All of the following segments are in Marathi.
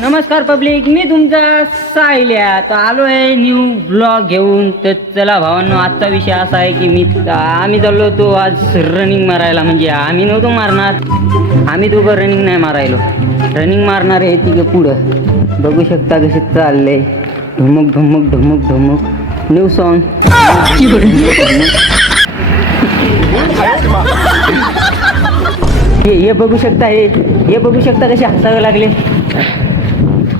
नमस्कार पब्लिक, मी तुमचा सायल्या. तर आलो आहे न्यू ब्लॉग घेऊन. तर चला भावांनो, आजचा विषय असा आहे की आम्ही चाललो होतो आज रनिंग मारायला. म्हणजे आम्ही नव्हतो मारणार, आम्ही दोघं रनिंग नाही मारायलो, रनिंग मारणार आहे तिघं पुढं. बघू शकता कसे चालले, धुमक धुमक धुमक धुमक. New song. हे बघू शकता, हे बघू शकता कसे हसावे लागले.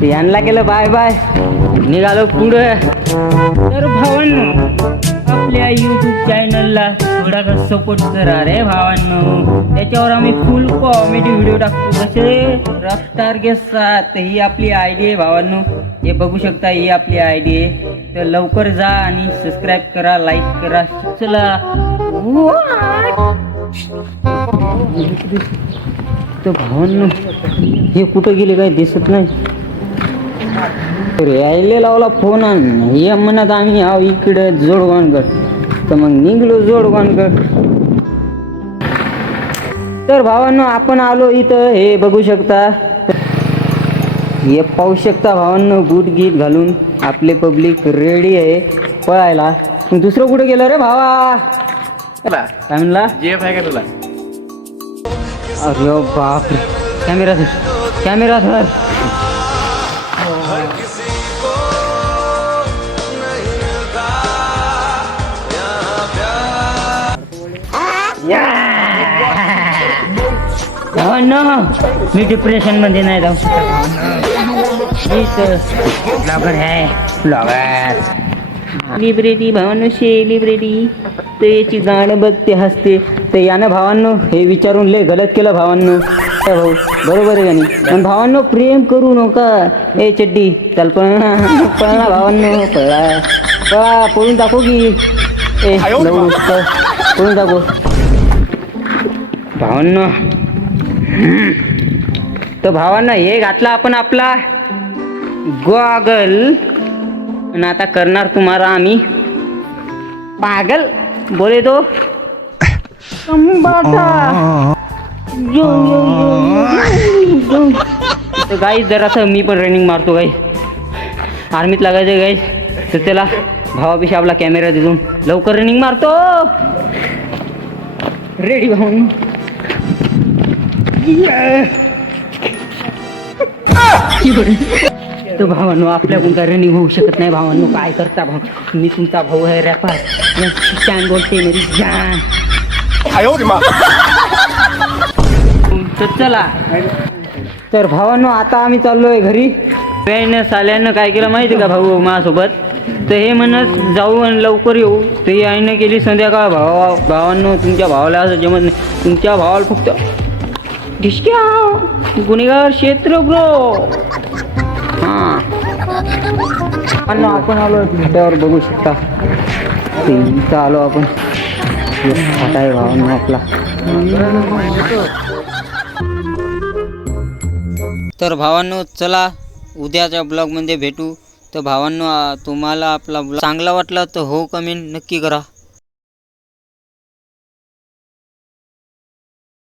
यांना केलं बाय बाय, निघालो पुढं. तर भावांनो, आपल्या यूट्यूब चॅनलला थोडा सपोर्ट करा रे भावांनो. त्याच्यावर आम्ही फुल कॉमेडी व्हिडिओ टाकतो, जसे रफ्तार के साथ. ही आपली आयडी आहे भावांनो, हे बघू शकता, ही आपली आयडी आहे. तर लवकर जा आणि सबस्क्राईब करा, लाईक करा. चला. तर भावांनो, हे कुठं गेले काय दिसत नाही. यायले लावला फोन, हे म्हणत आम्ही आहो इकडे जोडगावगड. तर मग निघलो जोडगावगड. तर भावांनो, आपण आलो इथं, हे बघू शकता, हे पाहू शकता भावांनो. बूट गीत घालून आपले पब्लिक रेडी आहे पळायला. दुसरं कुठे गेलं रे भावा? काय म्हणला? जेफ आहे का तुला? अरे बाप, कॅमेरा धर, कॅमेरा धर. मी डिप्रेशन मध्ये नाही जाऊ शकत. ब्लॉगर आहे, ब्लॉगर सेलिब्रिटी भावांनो, सेलिब्रिटी. तर याची गाणं बघते, हसते. तर यानं भावांनो हे विचारून लय गलत केलं भावांनो. भाऊ बरोबर आहे का नाही? पण भावांनो, प्रेम करू नका. ए चड्डी चल, पळा पळा भावांनो, पळा पळा, पळून दाखव की. ए पळून दाखव भावांनो. तर भावांनो, हे घातला आपण आपला गॉगल, आणि आता करणार तुम्हाला आम्ही पागल. बोले तो तर गाईस, जरासं मी पण रनिंग मारतो गाईस, आर्मीत लागायचं गाईस. तर त्याला भावापेक्षा आपला कॅमेरा देऊन लवकर रनिंग मारतो. रेडी भाऊन. तर भावांनो, आपल्याकडून काय रनिंग होऊ शकत नाही भावांनो. काय करता भाऊ, मी तुमचा भाऊ आहे रॅपर. जान बोलते मेरी जान. तर चला. तर भावांनो, आता आम्ही चाललोय घरी. त्यानं साल्यानं काय केलं माहिती का भाऊ माझ्यासोबत? तर हे म्हणत जाऊ आणि लवकर येऊ. तर ही आईनं केली संध्याकाळ. भावांनो, तुमच्या भावाला असं जमत नाही. तुमच्या भावाला फक्त ढिसक्या गुन्हेगार क्षेत्र ब्रो. हां, आपण आलो फाट्यावर, बघू शकता. इथं आलो आपण. फाटा आहे भावांनो आपला. तर भावांनो, चला उद्याच्या ब्लॉगमध्ये भेटू. तर भावांनो, तुम्हाला आपला ब्लॉग चांगला वाटला तर हो कमेंट नक्की करा.